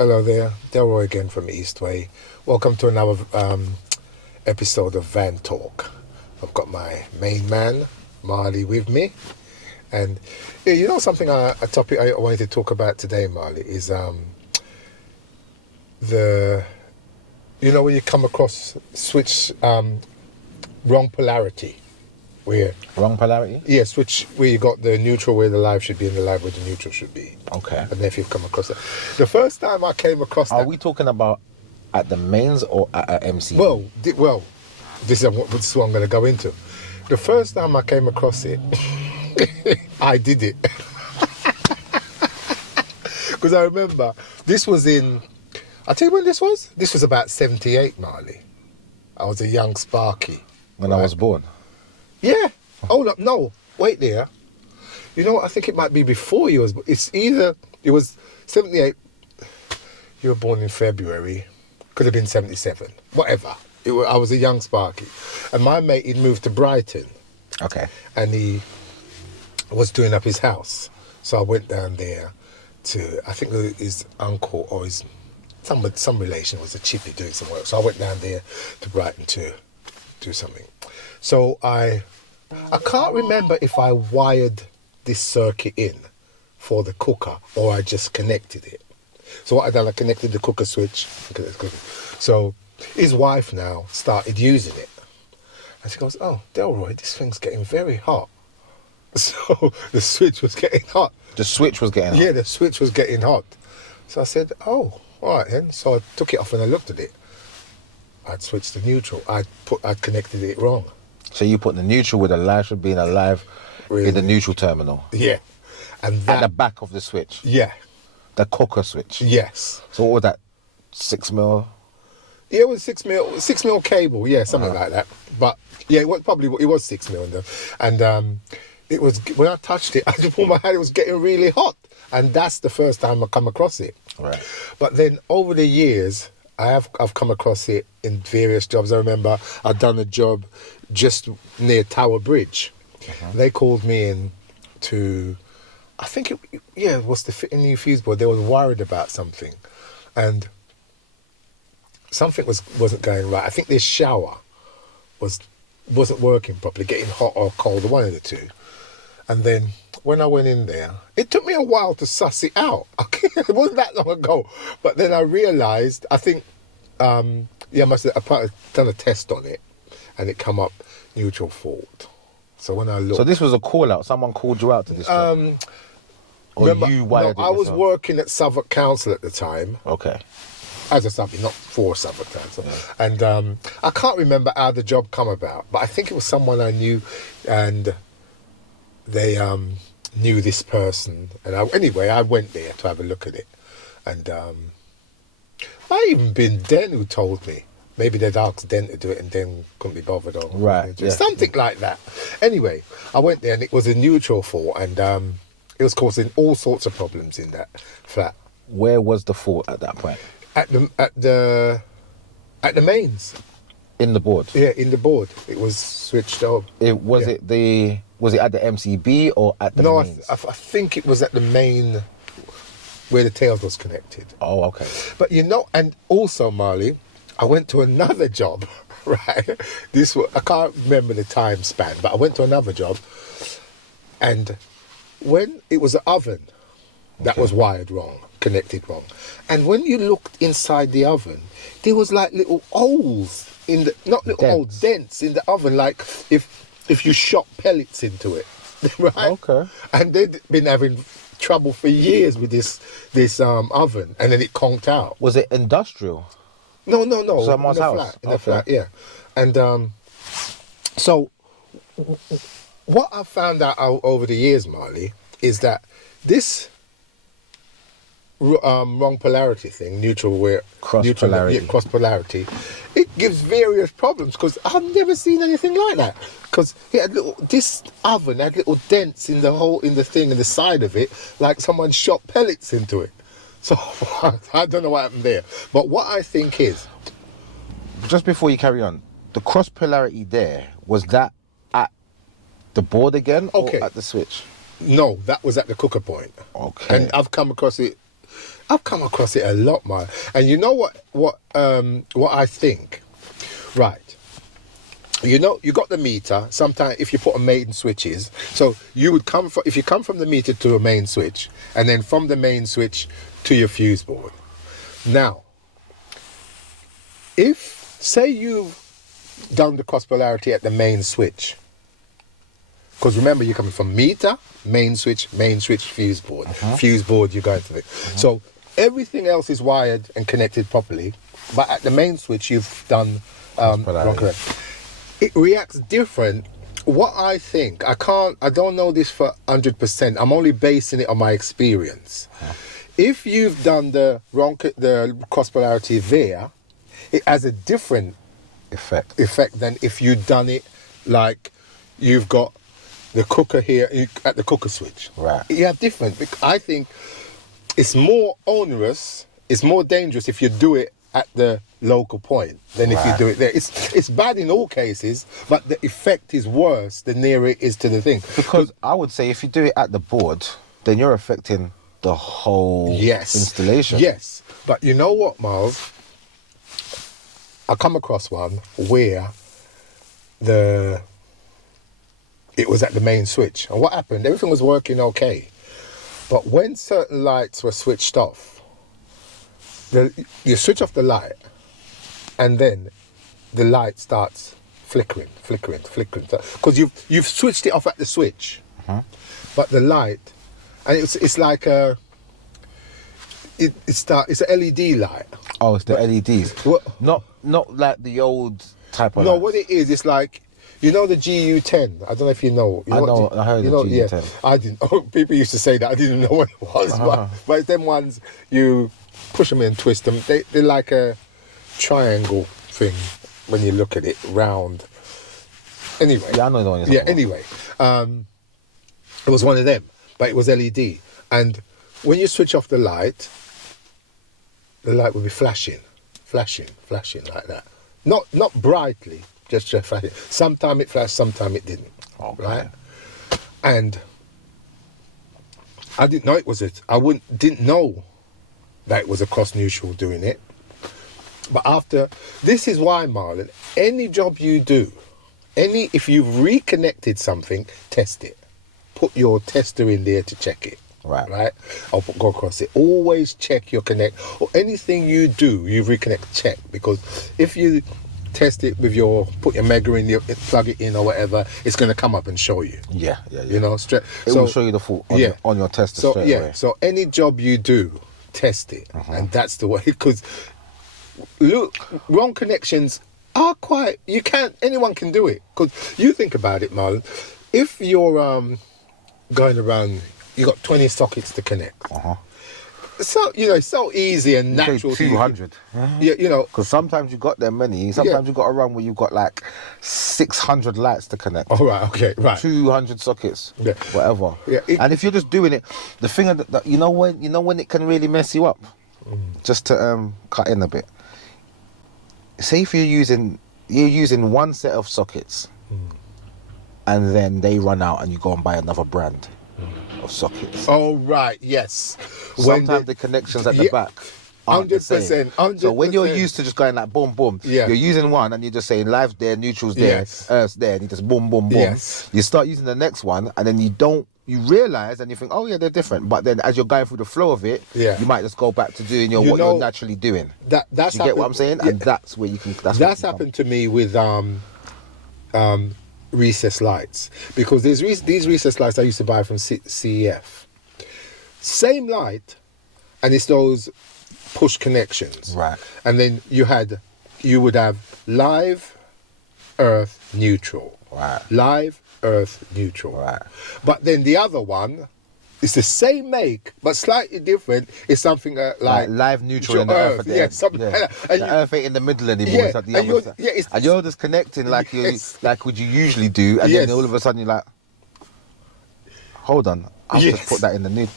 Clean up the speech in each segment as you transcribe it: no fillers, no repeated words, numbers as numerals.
Hello there, Delroy again from Eastway. Welcome to another episode of Van Talk. I've got my main man, Marley, with me. And yeah, you know something, a topic I wanted to talk about today, Marley, is when you come across switch wrong polarity. Where Wrong polarity? yeah, switch where you got the neutral where the live should be and the live where the neutral should be. Okay. And then if you've come across it. The first time I came across Are that... we talking about at the mains or at MC? Well, this is what I'm going to go into. The first time I came across it, I did it. Because I remember, this was in... I'll tell you when this was. This was about 78, Marley. I was a young Sparky. When I was born? Yeah. Hold up. No. Wait there. You know what? I think it might be before you was... It was 78. You were born in February. Could have been 77. Whatever. I was a young Sparky. And my mate, he'd moved to Brighton. Okay. And he was doing up his house. So I went down there to... I think his uncle or his... Some relation was a chippy doing some work. So I went down there to Brighton to do something. So I can't remember if I wired this circuit in for the cooker or I just connected it. So what I done, I connected the cooker switch. So his wife now started using it. And she goes, "Oh, Delroy, this thing's getting very hot." So the switch was getting hot. The switch was getting hot? Yeah, the switch was getting hot. So I said, "Oh, all right then." So I took it off and I looked at it. I'd switched to neutral. I'd connected it wrong. So you put the neutral with the live should be in a live Really? in the neutral terminal? Yeah. And At the back of the switch? Yeah. The cooker switch? Yes. So what was that, 6 mil? Yeah, it was 6 mil cable, yeah, something like that. But yeah, it was 6 mil, and it was, when I touched it, I just pulled my hand, it was getting really hot, and that's the first time I come across it. Right. But then over the years, I've come across it in various jobs. I remember I'd done a job just near Tower Bridge. They called me in to, I think it was to fit a new fuse board. They were worried about something, and something wasn't going right. I think this shower wasn't working properly, getting hot or cold, one of the two. And then when I went in there, it took me a while to suss it out. It wasn't that long ago. But then I realised, I think, I must have done a test on it, and it come up neutral fault. So when I looked... So this was a call out? Someone called you out to this job? Or remember, you wired it I was yourself? working at Southwark Council at the time. Okay. As a something, not for Southwark Council. Yeah. And I can't remember how the job come about, but I think it was someone I knew, and they knew this person. And anyway, I went there to have a look at it. And might even been Den who told me. Maybe they'd asked Den to do it and Den couldn't be bothered. Or right. Yeah. Something like that. Anyway, I went there and it was a neutral fault, and it was causing all sorts of problems in that flat. Where was the fault at that point? At the mains. In the board? Yeah, in the board. It was switched off. Was it at the MCB or at the mains? I think it was at the main where the tails was connected. Oh, okay. But and also, Marley, I went to another job, right? I can't remember the time span, but I went to another job, and when it was an oven that was wired wrong, connected wrong, and when you looked inside the oven, there was like little holes in the, not little holes, dents in the oven, like if you shot pellets into it, right? Okay. And they'd been having trouble for years with this oven, and then it conked out. Was it industrial? No. Someone's house? In the flat, yeah. And so what I found out over the years, Marley, is that this wrong polarity thing, cross polarity, it gives various problems, because I've never seen anything like that. Because this oven had little dents in the thing in the side of it, like someone shot pellets into it. So I don't know what happened there. But what I think is, just before you carry on, the cross polarity there, was that at the board again, or at the switch? No, that was at the cooker point. Okay. And I've come across it I've come across it a lot, man. And you know what I think? Right. You know, you got the meter. Sometimes if you put a main switches, so you would come from, if you come from the meter to a main switch, and then from the main switch to your fuse board. Now, if, say you've done the cross polarity at the main switch, because remember, you're coming from meter, main switch, fuse board. Fuse board, you're going to it. So everything else is wired and connected properly, but at the main switch, you've done wrong correct. It reacts different. What I think, I don't know this for 100%. I'm only basing it on my experience. If you've done the cross polarity there, it has a different effect than if you'd done it like you've got the cooker here at the cooker switch. Right. Yeah, different. I think it's more onerous, it's more dangerous if you do it at the local point than if you do it there. It's bad in all cases, but the effect is worse the nearer it is to the thing. Because I would say if you do it at the board, then you're affecting the whole installation. Yes. But you know what, Miles? I come across one where it was at the main switch. And what happened? Everything was working okay. But when certain lights were switched off, you switch off the light, and then the light starts flickering. Because you've switched it off at the switch. But the light, and it's like it's an LED light. Oh, it's the LEDs. Not like the old type of. No, lights. what it is, it's like, you know the GU10. I don't know if you know. I heard the GU10. Yeah, I didn't. Oh, people used to say that. I didn't know what it was. But it's them ones you push them and twist them. They're like a triangle thing when you look at it, round. Anyway. Yeah, I know the one. Yeah. Anyway, it was one of them, but it was LED. And when you switch off the light would be flashing like that. Not brightly, just flashing. Sometime it flashed, sometime it didn't. Okay. Right? And I didn't know it was it. Didn't know that it was a cross neutral doing it. But after, this is why, Marlon, any job you do, if you've reconnected something, test it. Put your tester in there to check it. Right? I'll go across it. Always check your connect, or anything you do, you reconnect, check. Because if you test it with put your mega in, plug it in or whatever, it's going to come up and show you. Yeah. You know, straight. It will show you the fault on your tester straight away. So any job you do, test it. And that's the way, because look, wrong connections are anyone can do it. Because you think about it, Marlon, if you're going around, you got 20 sockets to connect. So, it's so easy and natural. 200. Yeah, Because sometimes you got them many. Sometimes you got a run where you've got like 600 lights to connect. Oh, right, okay, right. 200 sockets, whatever. Yeah, and if you're just doing it, the thing that you know when it can really mess you up, just to cut in a bit. Say if you're using one set of sockets, and then they run out, and you go and buy another brand of sockets. Oh, right, yes. Sometimes the connections at the back aren't the same. 100%. So when you're used to just going like boom, boom, Yeah. you're using one and you're just saying live's there, neutral's there, Yes. earth's there, and you just boom, boom, boom. Yes. You start using the next one, and then you realise and you think, oh yeah, they're different. But then as you're going through the flow of it, you might just go back to doing what you're naturally doing. That's you get what I'm saying? Yeah. And that's where you can. That's happened to me with recess lights, because there's these recess lights I used to buy from CEF. Same light, and it's those push connections. Right. And then you would have live, earth, neutral. Right. Live, earth, neutral. Right. But then the other one is the same make, but slightly different. It's something like live, neutral, and the earth at the end. Something like that. And the earth ain't in the middle anymore. Yeah, It's at the and other side. it's And you're just connecting like what you usually do, and then all of a sudden you're like, hold on, I've just put that in the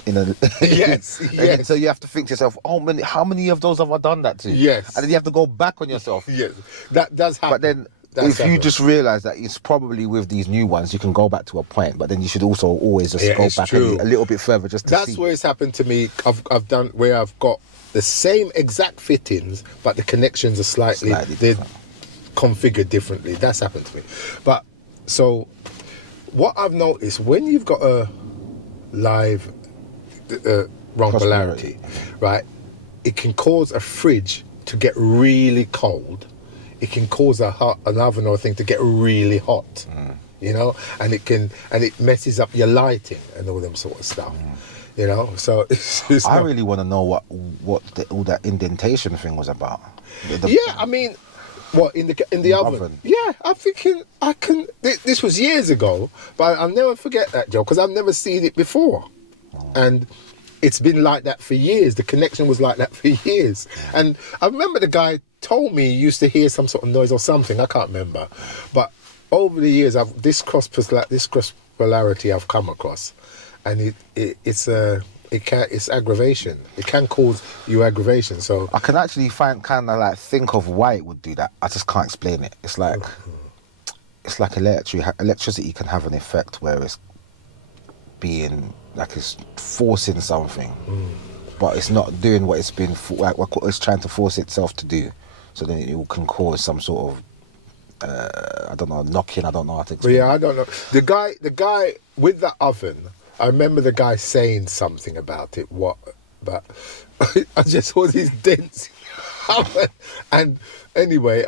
Yes, yes. So you have to think to yourself, how many of those have I done that to? Yes. And then you have to go back on yourself. Yes, that does happen. But then if you happened. just realise that it's probably with these new ones, you can go back to a point, but then you should also always just Yeah, go it's back true. a little bit further just to That's see. where it's happened to me. I've done where I've got the same exact fittings, but the connections are slightly they're different. configured differently. That's happened to me. But so what I've noticed when you've got a live wrong polarity, right? It can cause a fridge to get really cold. It can cause an oven or a thing to get really hot. You know, and it messes up your lighting and all them sort of stuff. You know, so it's I not- really want to know what all that indentation thing was about. yeah, I mean, what in the oven? oven. Yeah, I'm thinking I can. This was years ago, but I'll never forget that, Joe, because I've never seen it before, and it's been like that for years. The connection was like that for years, and I remember the guy told me he used to hear some sort of noise or something. I can't remember, but over the years, this cross polarity I've come across, and it's aggravation. It can cause you aggravation. So I can actually think of why it would do that. I just can't explain it. It's like electricity can have an effect where it's being like it's forcing something, but it's not doing what it's been what it's trying to force itself to do. So then it can cause some sort of I don't know, knocking. I don't know how to but explain. yeah, I don't know. The guy with the oven. I remember the guy saying something about it. What? But I just saw these dents. And anyway,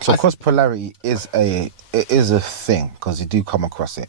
So cross polarity is a thing because you do come across it.